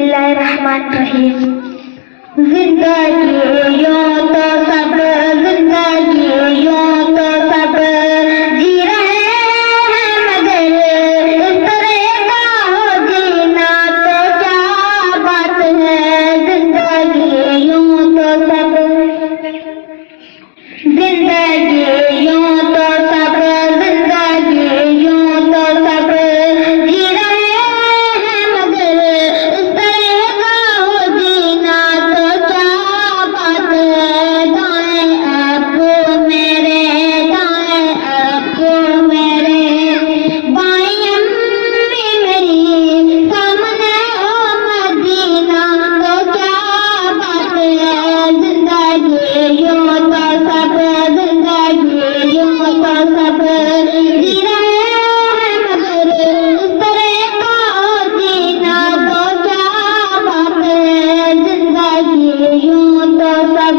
बिस्मिल्लाहिर्रहमानिर्रहीम। जिंदगी यूं तो सब जिंदगी यूं तो सब जी रहे हैं मगर इस तरह का हो जीना तो क्या बात है। जिंदगी यूं तो सब जिंदगी यूं तो सब जिंदगी यूं तो सब जी रहे हैं मगर इस तरह का हो जीना तो क्या बात है। दाएं आपको मेरे दाएं आपको मेरे बाएं अम्मी मेरी सामने हो मदीना तो क्या बात है। जिंदगी यूं तो सब जिंदगी यूं तो सब जी रहे हैं मगर इस तरह का हो जीना तो क्या बात है। जिंदगी यूं तो सब